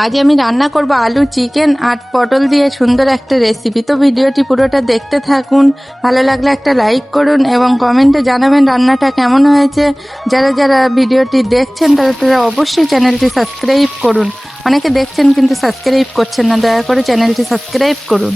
আজ আমি রান্না করব আলু চিকেন আর পটল দিয়ে সুন্দর একটা রেসিপি। তো ভিডিওটি পুরোটা দেখতে থাকুন। ভালো লাগলে একটা লাইক করুন এবং কমেন্টে জানাবেন রান্নাটা কেমন হয়েছে। যারা যারা ভিডিওটি দেখছেন তারা অবশ্যই চ্যানেলটি সাবস্ক্রাইব করুন। অনেকে দেখছেন কিন্তু সাবস্ক্রাইব করছেন না, দয়া করে চ্যানেলটি সাবস্ক্রাইব করুন।